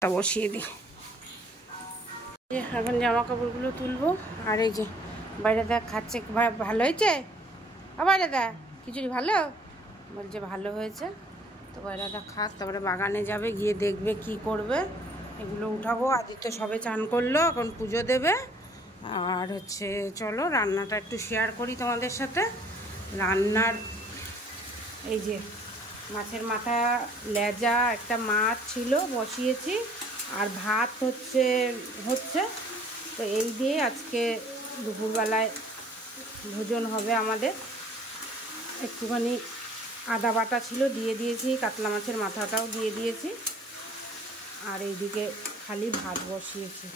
তা বসিয়ে দিই। এখন জামা কাপড়গুলো তুলবো। আর এই যে বাইরে দেখ খাচ্ছে, ভালো হয়েছে? বাইরে দেখ খিচুড়ি ভালো বলছে, ভালো হয়েছে। তো বাইরে দেখ খাক, তারপরে বাগানে যাবে, গিয়ে দেখবে কি করবে। এগুলো উঠাবো। আদিত্য সবে চান করলো, এখন পুজো দেবে। আর হচ্ছে চলো রান্নাটা একটু শেয়ার করি তোমাদের সাথে। রান্নার এই যে মাছের মাথা লেজা একটা মাছ ছিল, বসিয়েছি। আর ভাত হচ্ছে তো এই দিয়ে আজকে দুপুরবেলায় ভোজন হবে আমাদের। একটুখানি আদা বাটা ছিল, দিয়ে দিয়েছি, কাতলা মাছের মাথাটাও দিয়ে দিয়েছি। আর এইদিকে খালি ভাত বসিয়েছি।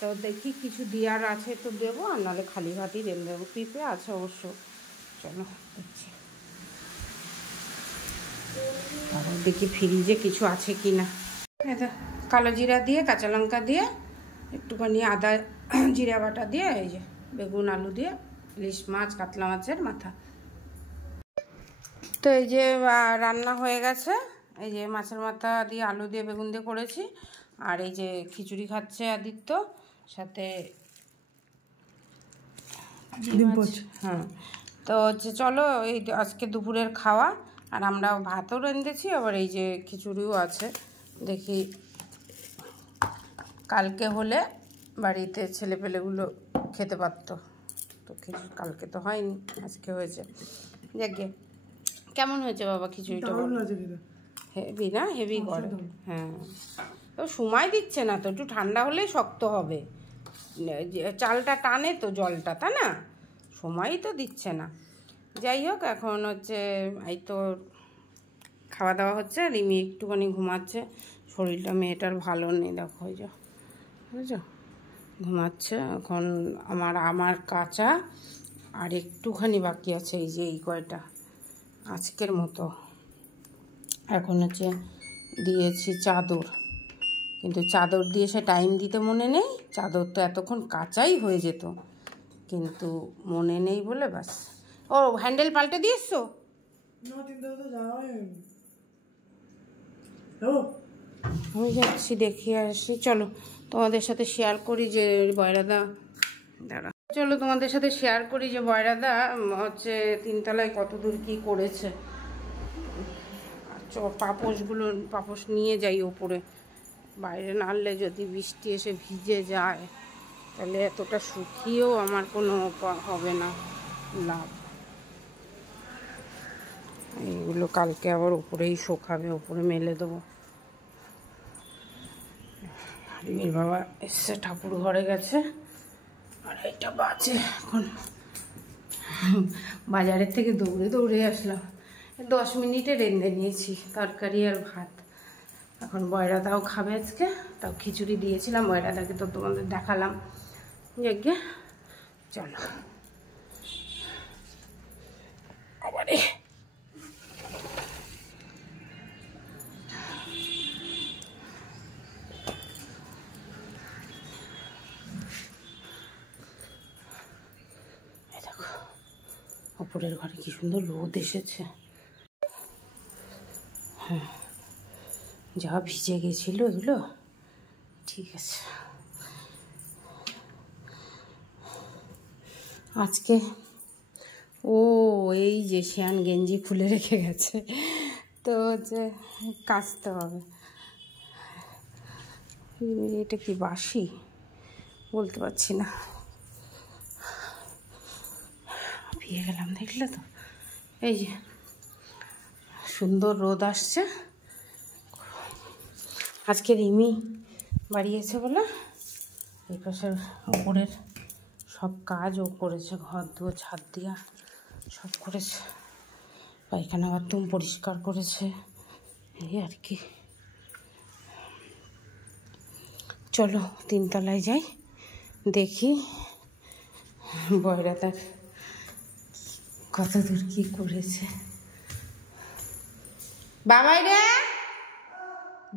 তো দেখি কিছু দেওয়ার আছে তো দেবো, আর নাহলে খালি ভাতই রেঁধে দেবো। পিঁপড়ে আছে অবশ্য। চলো দেখছি, তারপর দেখি ফ্রিজে কিছু আছে কি না। এটা কালো জিরা দিয়ে, কাঁচা লঙ্কা দিয়ে, একটুখানি আদা জিরা বাটা দিয়ে, এই যে বেগুন আলু দিয়ে ইলিশ মাছ, কাতলা মাছের মাথা। তো এই যে রান্না হয়ে গেছে। এই যে মাছের মাথা দিয়ে আলু দিয়ে বেগুন দিয়ে করেছি। আর এই যে খিচুড়ি খাচ্ছে আদিত্য, সাথে হ্যাঁ। তো হচ্ছে চলো এই আজকে দুপুরের খাওয়া। আর আমরা ভাতও রেঁধেছি, আবার এই যে খিচুড়িও আছে। দেখি কালকে হলে বাড়িতে ছেলেপেলেগুলো খেতে পারতো, তো কালকে তো হয়নি, আজকে হয়েছে। যাকে কেমন হয়েছে বাবা খিচুড়িটা? হেভি না? হেভি করে। হ্যাঁ, তো সময় দিচ্ছে না তো, একটু ঠান্ডা হলেই শক্ত হবে। চালটা টানে তো জলটা, তা না, সময়ই তো দিচ্ছে না। যাই হোক, এখন হচ্ছে এই তো খাওয়া দাওয়া হচ্ছে। রিমি একটুখানি ঘুমাচ্ছে, শরীরটা মেয়েটার ভালো নেই, দেখো ওই যে বুঝছো, ঘুমাচ্ছে। এখন আমার কাঁচা আর একটুখানি বাকি আছে, এই যে এই কয়টা আজকের মতো। এখন হচ্ছে দিয়েছি চাদর, কিন্তু চাদর দিয়ে সে টাইম দিতে মনে নেই। চাদর তো এতক্ষণ কাঁচাই হয়ে যেত, কিন্তু মনে নেই বলে ব্যাস। ও হ্যান্ডেল পাল্টে দিয়েছো? আমি যাচ্ছি, দেখি আসি। চলো তোমাদের সাথে শেয়ার করি যে বয়রাদা, দাঁড়া, চলো তোমাদের সাথে শেয়ার করি যে বয়রাদা হচ্ছে তিনতলায় কত দূর কী করেছে। পাপোশ নিয়ে যাই ওপরে, বাইরে নাড়লে যদি বৃষ্টি এসে ভিজে যায় তাহলে এতটা শুকিয়েও আমার কোনো হবে না লাভ। এইগুলো কালকে আবার ওপরেই শোকাবে, ওপরে মেলে দেবো। রিমির বাবা এসছে, ঠাকুর ঘরে গেছে। আর এটা বাজে এখন, বাজারের থেকে দৌড়ে দৌড়ে আসলাম। 10 মিনিটে রেঁধে নিয়েছি তরকারি আর ভাত। এখন বয়রাদাও খাবে আজকে, তাও খিচুড়ি দিয়েছিলাম বয়রাদাকে, তো তোমাদের দেখালাম। যজ্ঞে চলো আবারে দেখো উপরের ঘরে কি সুন্দর রোদ এসেছে। হ্যাঁ, যা ভিজে গেছিল এগুলো ঠিক আছে। আজকে এই যে শিয়ান গেঞ্জি খুলে রেখে গেছে, তো হচ্ছে কাচতে হবে। এটা কি বাসি বলতে পারছি না, ভিজে গেলাম, দেখলে তো। এই যে সুন্দর রোদ আসছে আজকে। রিমি বাড়িয়েছে বলে এই পাশের উপরের সব কাজ ও করেছে, ঘর দুয়ার ছাদ দিয়া সব করেছে, পায়খানা বাথরুম পরিষ্কার করেছে, এই আর কি। চলো তিনতলায় যাই, দেখি বয়রাদার কত দূর কি করেছে। বাবাই রে,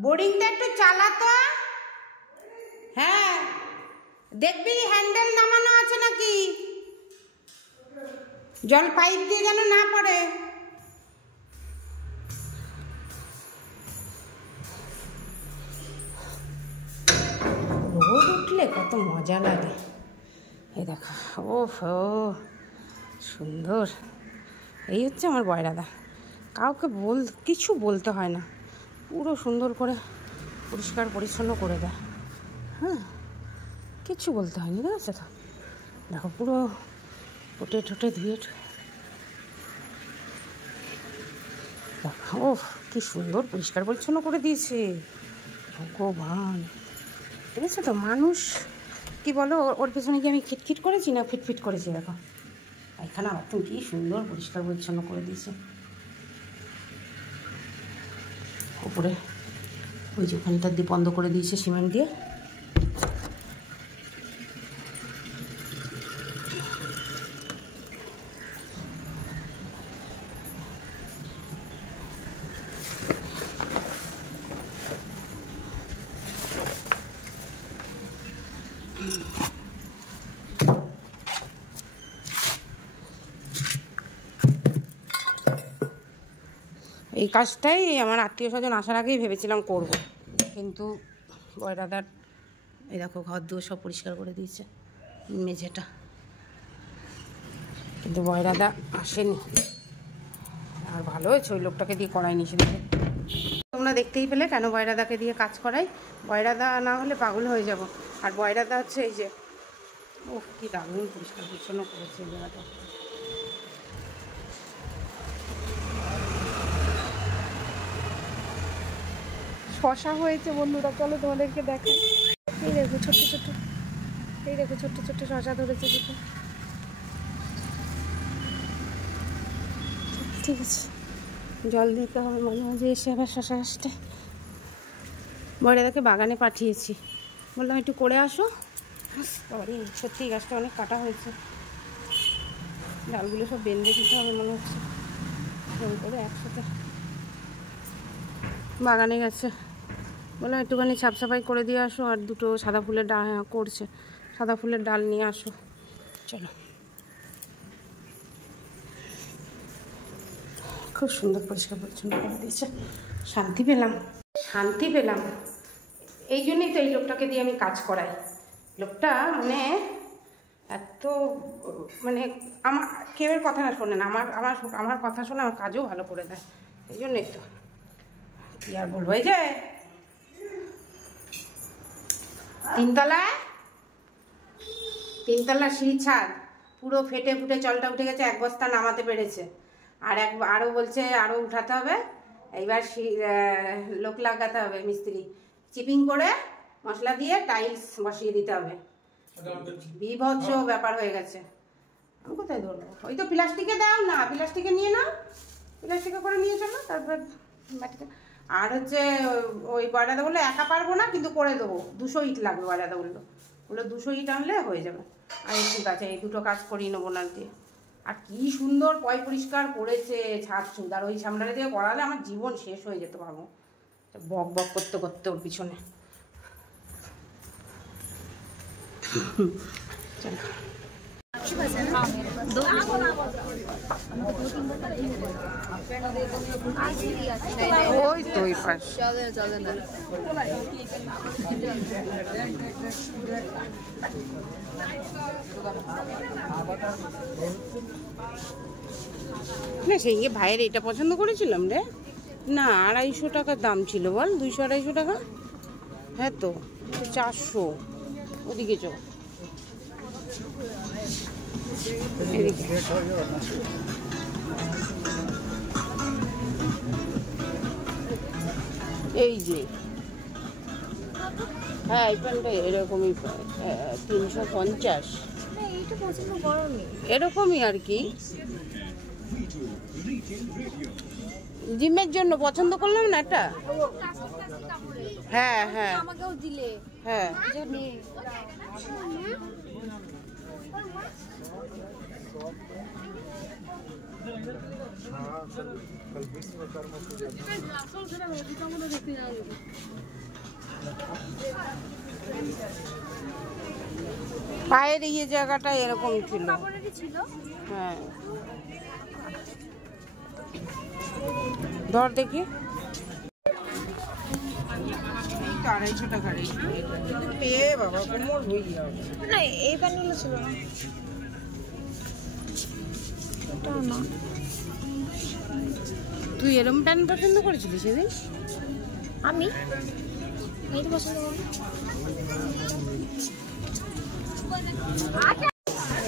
বোরিংটা একটু চালাতো। হ্যাঁ, দেখবি হ্যান্ডেল নামানো আছে নাকি, জল পাইপ দিয়ে যেন না পড়ে। দিলে কত মজা লাগে। এই দেখো, ও হো সুন্দর। এই হচ্ছে আমার বয়রাদা, কাউকে কিছু বলতে হয় না, পুরো সুন্দর করে পরিষ্কার পরিচ্ছন্ন করে দেয়। হ্যাঁ, কিচ্ছু বলতে হয়নি, দেখেছো তো? দেখো পুরো ঠোঁটে ঠোঁটে ধুয়ে দেখো, ও কি সুন্দর পরিষ্কার পরিচ্ছন্ন করে দিয়েছে ভগবান। দেখেছো তো? মানুষ কি বলো, ওর পেছনে কি আমি খিটখিট করেছি না ফিটফিট করেছি? দেখো এখানে আবার তুমি কি সুন্দর পরিষ্কার পরিচ্ছন্ন করে দিয়েছে। উপরে ওই যে ওখানটা দিয়ে বন্ধ করে দিয়েছে সিমেন্ট দিয়ে। এই কাজটাই আমার আত্মীয় স্বজন আসার আগেই ভেবেছিলাম করব, কিন্তু বয়রাদার এই দেখো ঘর দুয়ার সব পরিষ্কার করে দিয়েছে, মেঝেটা, কিন্তু বয়রাদা আসেনি। আর ভালো হয়েছে ওই লোকটাকে দিয়ে করাইনি সেদিকে। তোমরা দেখতেই পেলে কেন বয়রাদাকে দিয়ে কাজ করাই। বয়রাদা না হলে পাগল হয়ে যাব। আর বয়রাদা হচ্ছে এই যে, ও কি দারুণ পরিষ্কার পরিচ্ছন্ন করেছে এই জায়গাটা। শশা হয়েছে বন্ধুরা, চলো তোমাদেরকে দেখাই। এই দেখো ছোট্ট ছোট্ট, এই দেখো ছোট্ট ছোট্ট শশা ধরেছে দুটো। ঠিক আছে, জল দিতে হবে মাঝে মাঝে এসে আবার শশা আসতে। বয়রাদাকে বাগানে পাঠিয়েছি, বললাম একটু করে আসো। সরি, সত্যি গাছটা অনেক কাটা হয়েছে, ডালগুলো সব বেঁধে দিতে হবে মনে হচ্ছে। ফোন করে একসাথে বাগানে গেছে, বললাম একটুখানি সাফসাফাই করে দিয়ে আসো, আর দুটো সাদা ফুলের ডাল করছে, সাদা ফুলের ডাল নিয়ে আসো। চলো, খুব সুন্দর পরিষ্কার পরিচ্ছন্ন করে দিয়েছে, শান্তি পেলাম, শান্তি পেলাম। এই জন্যই তো এই লোকটাকে দিয়ে আমি কাজ করাই। লোকটা মানে এত মানে আমার কেউর কথা না শোনে না, আমার কথা শোনে, আমার কাজও ভালো করে দেয়। এই জন্যই তো, কি আর বলবো। এই যে তিনতলা সিঁড়ি ছাদ পুরো ফেটে ফুটে জলটা উঠে গেছে, এক বস্তা নামাতে পেরেছে। আর আরও বলছে আরও উঠাতে হবে। এইবার লোক লাগাতে হবে, মিস্ত্রি চিপিং করে মশলা দিয়ে টাইলস বসিয়ে দিতে হবে। বিভৎস ব্যাপার হয়ে গেছে। আমি কোথায় ধরবো? ওই তো প্লাস্টিকে দাও না, প্লাস্টিকে নিয়ে নাও, প্লাস্টিকে করে নিয়ে চলো, তারপর বাটিতে। আর হচ্ছে ওই বয়রাদা বললো একা পারবো না, কিন্তু করে দেবো, 200 ইট লাগবে। বয়রাদা বললো 200 ইট আনলে হয়ে যাবে। আর ঠিক আছে, এই দুটো কাজ করিয়ে নেবো না দিয়ে। আর কি সুন্দর পরিষ্কার করেছে ছাদ ছুদ। আর ওই সামলারে দিয়ে করালে আমার জীবন শেষ হয়ে যেত ভাবো, বক বক করতে করতে ওর পিছনে। চলো, ওই তো ওই পাশ। না সেই ভাইয়ের এটা পছন্দ করেছিলাম রে, না 250 টাকার দাম ছিল, বল 200-250 টাকা। হ্যাঁ তো 400, ওদিকে চো। এই যে হ্যাঁ, এই প্যান্টটা এরকমই প্রায় 350, এরকমই আর কি। জিমের জন্য পছন্দ করলাম না এটা। হ্যাঁ হ্যাঁ হ্যাঁ, পায়ের এই জায়গাটা এরকম ছিল। হ্যাঁ, ধর দেখি। তো 250 টাকার কিন্তু পেয়ে বাবা কোমর হয়ে যাবে না, এই প্যান্টগুলো ছিল না, এটা না। তুই এরম প্যান্ট পছন্দ করেছিলি সেদিন? আমি এই তো পছন্দ করি।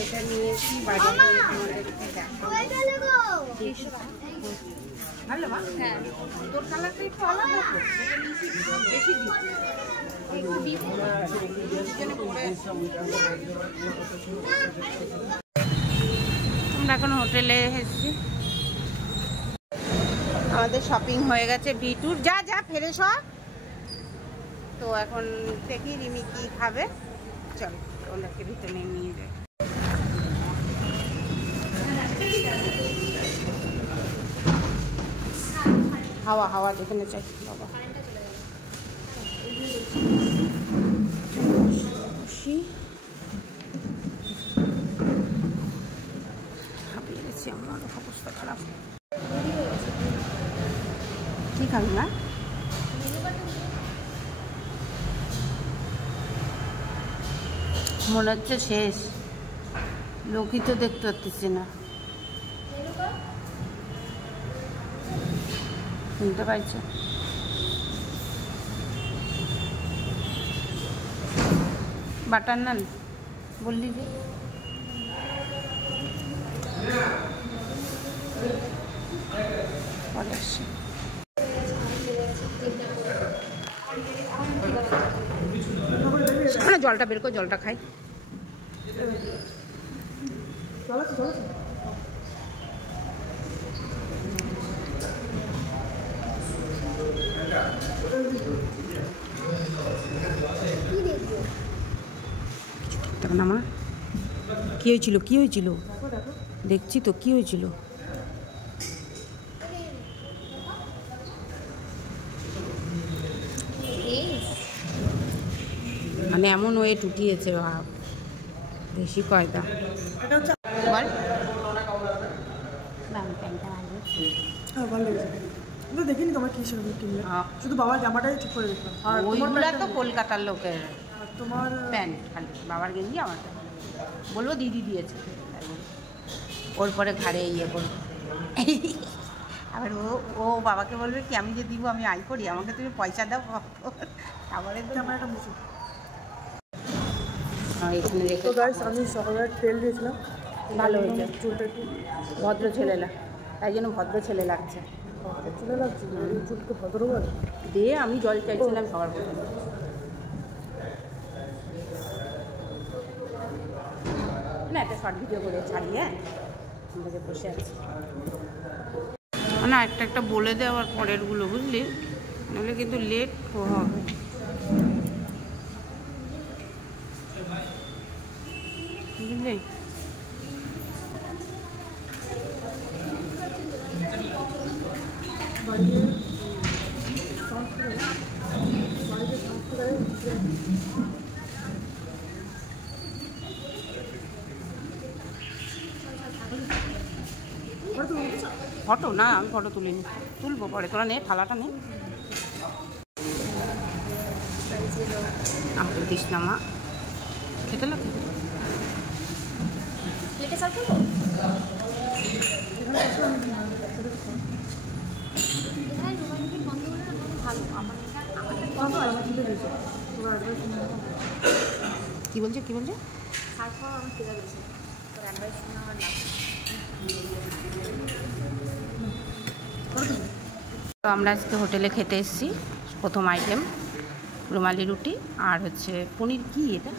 এটা নিয়েছি বাড়ি ভালো মা। হ্যাঁ, তোর কালারটা একটু আলাদা তো, বেশি আমরা এখন হোটেলে এসেছি। আমাদের শপিং হয়ে গেছে ভিটুর, যা যা ফেরে সব। তো এখন দেখি রিমি কি খাবে, চল ওনাকে ভিতরে নিয়ে যাই। হাওয়া হাওয়া যেখানে চাই বাবা। হাঁপিয়ে গেছি, আমার অবস্থা খারাপ। কি খাবি না? মনে হচ্ছে শেষ, লোকই তো দেখতে পাচ্ছি না। শুনতে পাইছো? বাটার নান বললি যে, পরে আসছি। জলটা বের কর, জলটা খাই। না মা, কি হয়েছিল? কি হয়েছিল? দেখছি তো কি হয়েছিল। মানে এমন ওয়ে টুটিয়েছে ভাব, বেশি কয়দা। বল। দেখিনি তোমার কি সেরকম কিনলে, শুধু বাবার জামাটাই ঠিক করে দেখলাম। আর ওইগুলা তো কলকাতার লোকের তোমার প্যান্ট, খালি বাবার গেঞ্জি আমার বলবো দিদি দিয়েছে, ওর পরে ঘাড়ে ইয়ে করবো। আবার ও বাবাকে বলবে কি আমি যে দিব আমি আই করি, আমাকে তুমি পয়সা দাও। তারপরে তো আমার একটা মুসুর। এখানে রেখে। তো গাইস আমি সকালবেলা তেল দিয়েছিলাম, ভালো হয়েছে। চুলটা একটু ভদ্র ছেলে তাই জন্য ভদ্র ছেলে লাগছে। চুলে লাগছে, এই চুলটা ভদ্র বলে দিয়ে আমি জল চাইছিলাম সবার প্রথমে। না একটা শর্ট ভিডিও করে ছাড়িয়ে আমাদের বসে আছি না, একটা একটা বলে দেওয়ার পরেরগুলো বুঝলি, নাহলে কিন্তু লেট হবে। বুঝলি? ফটো না, আমি ফটো তুলিনি, তুলবো পরে, তোরা নে থালাটা নে। আমাকে দিস না মা, খেতে লাগে। কি বলছে কি বলছে? তো আমরা আজকে হোটেলে খেতে এসেছি। প্রথম আইটেম রুমালি রুটি আর হচ্ছে পনির, কি এটা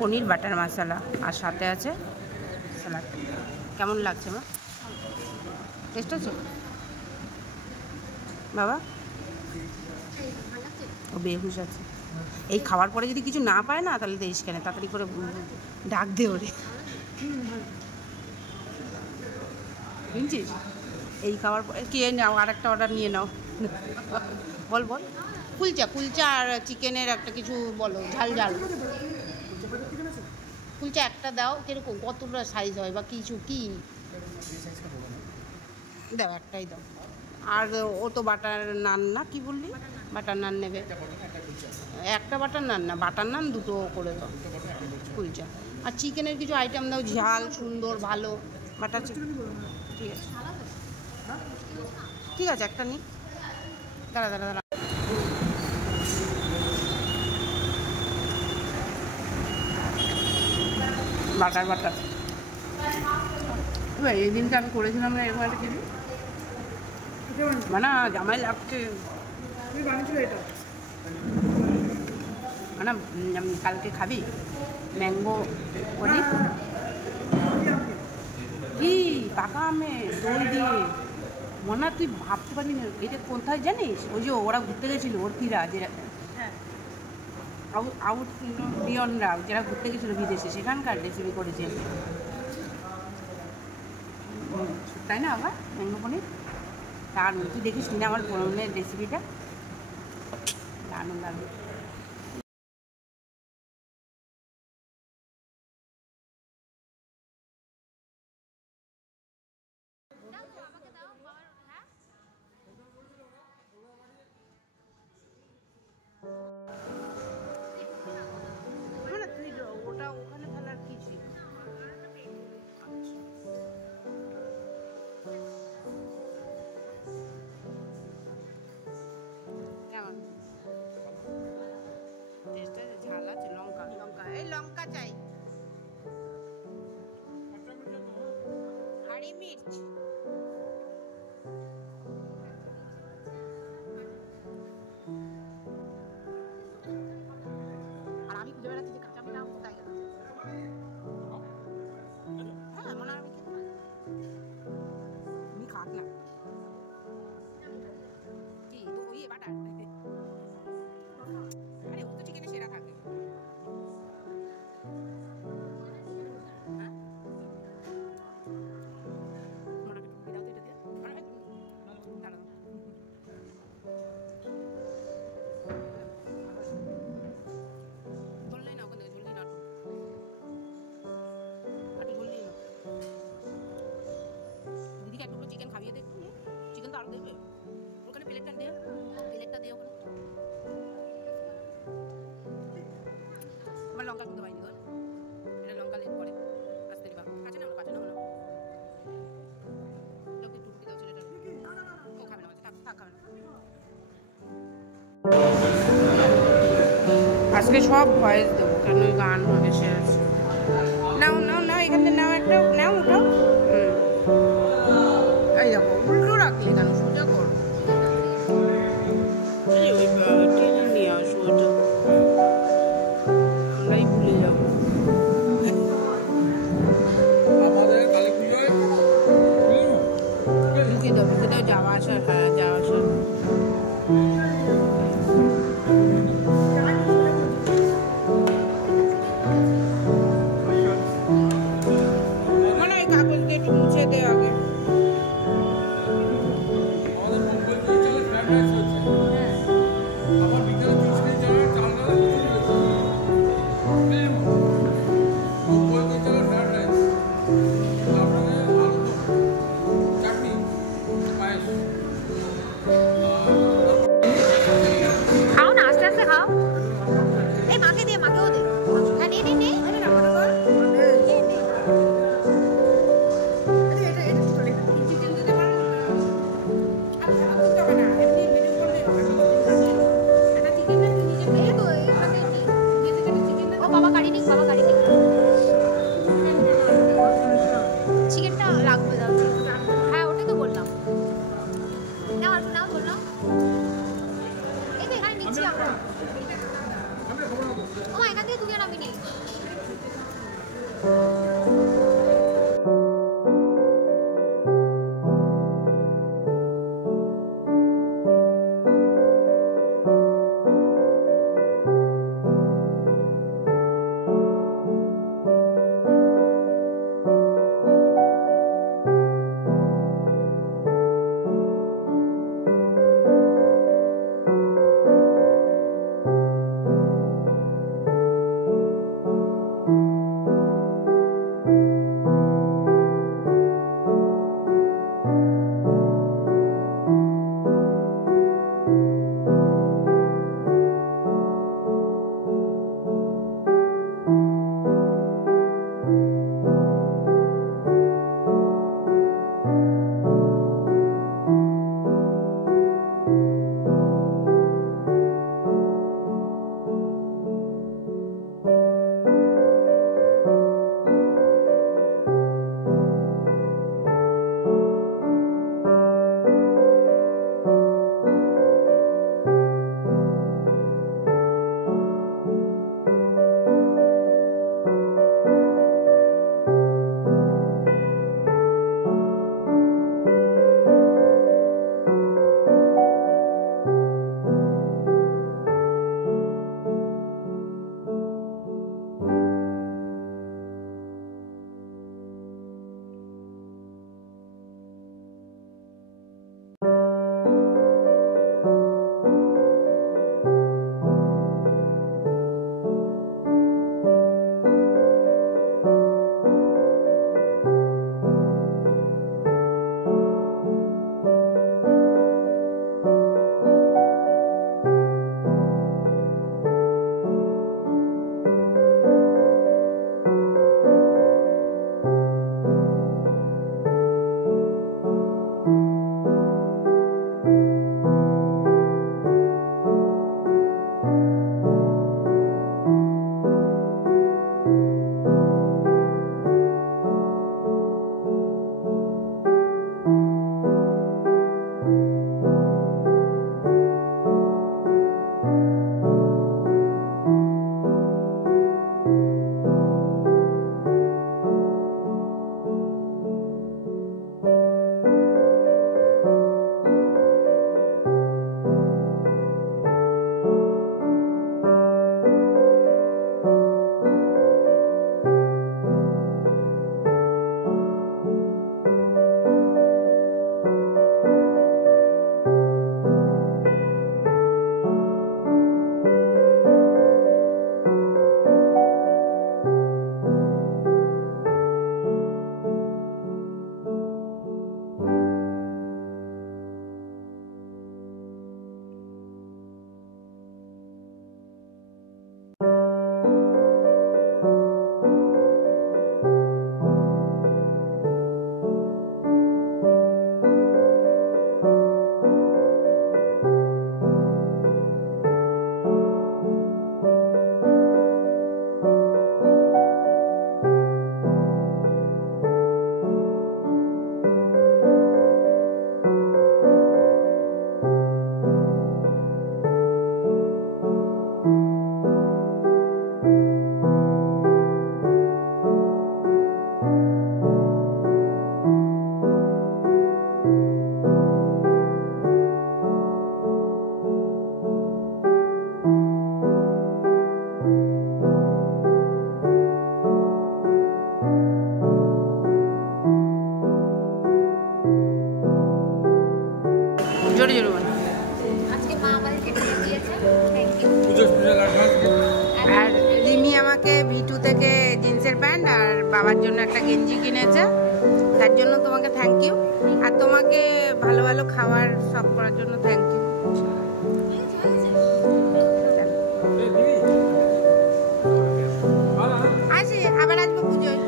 পনির বাটার মশলা, আর সাথে আছে স্যালাড। কেমন লাগছে মা? টেস্ট আছে বাবা? ও বেহুশ আছে। এই খাওয়ার পরে যদি কিছু না পায় না তাহলে দেশ কেন, তাড়াতাড়ি করে ডাক দে ওরে, বুঝছিস? এই খাওয়ার পরে কে নাও, আর একটা অর্ডার নিয়ে নাও। বল বল, কুলচা আর চিকেনের একটা কিছু বলো, ঝাল ঝাল কুলচা একটা দাও। কিরকম, কতটা সাইজ হয় বা কিছু কি দাও, একটাই দাও। আর ও তো বাটার নান না, কি বললি বাটার নান নেবে। একটা বাটার নান না, বাটার নান দুটো করে দাও কুলচা। আর চিকেনের কিছু আইটেম দাও, ঝাল সুন্দর ভালো বাটার চিকেন। ঠিক আছে ঠিক আছে, একটা নিই। দাঁড়া দাঁড়া দাঁড়া। বাটার বাটার এই দিনকে আমি করেছিলাম না এরকম একটা কিছু, মানে জামাই লাগছে মানে। কালকে খাবি ম্যাঙ্গো অনেক কি পাকা আমে দই দিয়ে, মনে তুই ভাবতে পারবি না। এটা কোথায় জানিস? ওই যে ওরা ঘুরতে গেছিলো ওরকিরা, যে আউট পিয়নরা যারা ঘুরতে গেছিলো বিদেশে, সেখানকার রেসিপি করেছে, তাই না? আবার ম্যাঙ্গো পনির দারুণ, তুই দেখিস কিনা আমার বোনের রেসিপিটা, দারুণ দারুণ। তুই ওটা ওখানে ফেলার কি ছিল? কেমন টেস্টটা? ঝাল আছে, লঙ্কা লঙ্কা, এই লঙ্কা চাই, হাড়ি মির্চ। আর আমি খুঁজে বেড়াচ্ছি যে কাঁচা মিঠা কোথায় গেল। হ্যাঁ মনে হয় আমি তুমি খাস না কি তো ওই বাটার। আরে ও তো চিকেনে সেরা থাকে। চিকেন খাইয়ে দে, চিকেন তো আরো দেবে ওখানে, প্লেটটা দে, প্লেটটা দে ওখানে। আমার লঙ্কা শুনতে পাইনি তোর, এটা লঙ্কা লেট করে আসতে দিবা কাছে না, কাছে না হলো লোকে টুকটি দাও ছেলেটা, ও খাবে না, থাক থাক খাবে না। আজকে সব ভয়েস দেবো, কেন গান হবে শেষ। নাও নাও নাও, এখান থেকে নাও, একটা নাও, উঠাও। এই দেখো উল্টো রাখলে কেন, সোজা করো। ওই টেনে নিয়ে আসো ওইটা, আমরাই ভুলে যাবো। ঢুকে দাও যাওয়া আসা, হ্যাঁ যাওয়া আসা। মানে ওই কাগজ দিয়ে একটু মুছে দে আগে। খাও না, আস্তে আস্তে খাও। এই মাকে দে, মাকেও দে। হ্যাঁ নে নে নে। ও বাবা গাড়ি নিক, বাবা গাড়ি নিক। চিকেনটা লাগবে দাও। হ্যাঁ ওটাই তো বললাম। নাও আর নাও, ধরলাম। এই তো এখানে নিচ্ছি আমরা। ও এখান থেকে দুজন আমি নিই। বাবার জন্য একটা গেঞ্জি কিনেছে, তার জন্য তোমাকে থ্যাংক ইউ। আর তোমাকে ভালো ভালো খাবার সব করার জন্য থ্যাংক ইউ। আসি, আবার আসবো পুজোয়।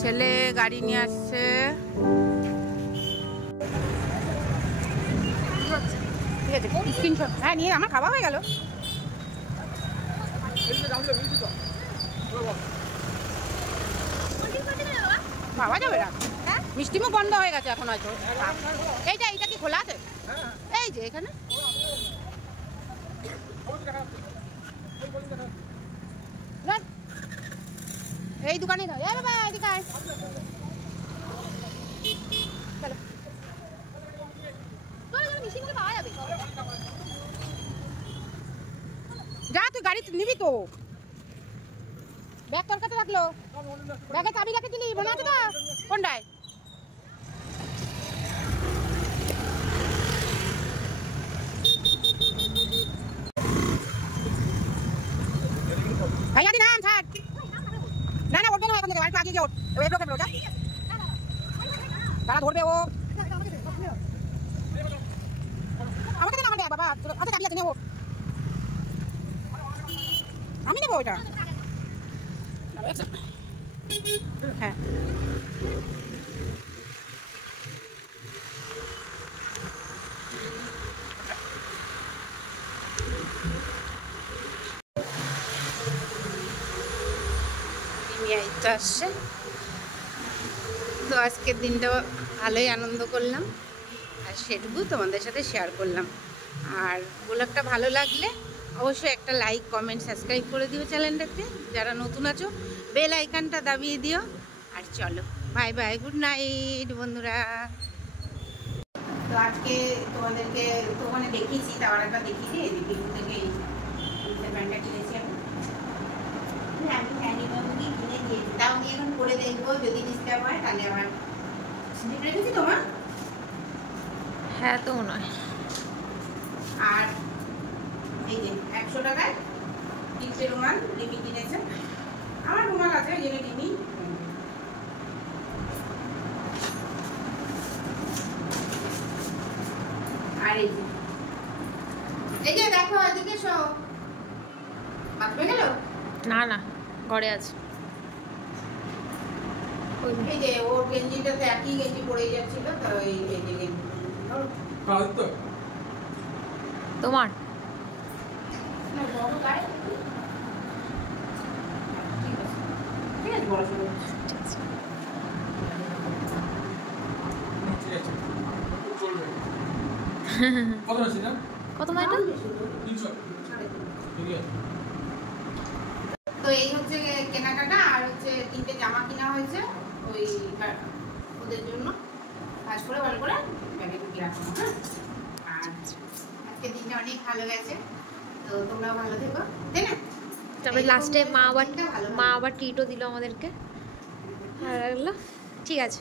ছেলে গাড়ি নিয়ে আসছে। ঠিক আছে, স্ক্রিনশট। হ্যাঁ, নিয়ে আমার খাওয়া হয়ে গেল। পাওয়া যাবে না, মিষ্টিমুখ বন্ধ হয়ে গেছে এখন হয়তো। এইটা কি খোলা আছে? এই যে এখানে এই দোকানে যা, তুই গাড়ি নিবি তো? ব্যাগ তোর কাছে রাখলো, ব্যাগে চাবি রেখে দিলি, মনে আছে তো? কোনটায়? ভাইয়া দি নাম ছাড়। না না, উঠবে না এখন থেকে, বাড়িতে আগে গিয়ে ওঠ। এই ব্লকে বেরো, যা। তারা ধরবে ও। আমাকে দেন আমার ব্যাগ বাবা, আচ্ছা চাবি আছে, নেবো। আমি নেবো ওইটা। হ্যাঁ, আসছে তো আজকের দিনটা ভালোই আনন্দ করলাম, আর সেটুকু তোমাদের সাথে শেয়ার করলাম। আর ব্লগটা ভালো লাগলে অবশ্যই একটা লাইক, কমেন্ট, সাবস্ক্রাইব করে দিও চ্যানেলটাকে। যারা নতুন আছো বেল আইকনটা দাবিয়ে দিও। আর চলো, বাই বাই, গুড নাইট বন্ধুরা। তো আজকে তোমাদেরকে তো ওখানে দেখিয়েছি, তার একবার দেখিয়ে দিই। এদিকে থেকে প্যান্টটা কিনেছি আমি ফ্যানি বাবুকে কিনে দিয়েছি, তাও আমি এখন করে দেখবো, যদি ডিস্টার্ব হয় তাহলে আমার স্লিপ রেখেছি তোমার। হ্যাঁ তো মনে হয়। আর এই যে 100 টাকায় 3টে রুমাল রিমি কিনেছে। আমার রুমাল আছে, ওই জন্য রিমি। আর এই যে দেখো, এদিকে শো, বাথরুমে গেল না না, ঘরে আছে। এই যে ওর গেঞ্জিটাতে একই গেঞ্জি পরে যাচ্ছিল, তো এই যে গেঞ্জি তোমার কত মাইটা? তো এই হচ্ছে কেনাকাটা। আর হচ্ছে 3টে জামা কিনা হয়েছে ওই ওদের জন্য। কাজ করে ভালো করে ব্যাগে ঢুকিয়ে রাখবো। হ্যাঁ, আর আজকের দিনটা অনেক ভালো গেছে, তো তোমরাও ভালো থেকো, তাই না? তারপরে লাস্টে মা আবার ট্রিটও দিল আমাদেরকে, ভালো লাগলো। ঠিক আছে,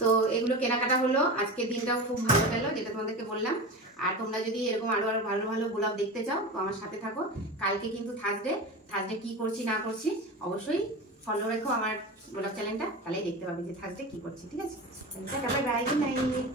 তো এগুলো কেনাকাটা হলো। আজকের দিনটাও খুব ভালো গেল, যেটা তোমাদেরকে বললাম। আর তোমরা যদি এরকম আরো ভালো ভালো ব্লগ দেখতে চাও তো আমার সাথে থাকো। কালকে কিন্তু থার্সডে কি করছি না করছি অবশ্যই ফলো রেখো আমার ব্লগ চ্যানেলটা, তাহলেই দেখতে পাবে যে থার্সডে কি করছি। ঠিক আছে, বাই বাই, গুড নাইট।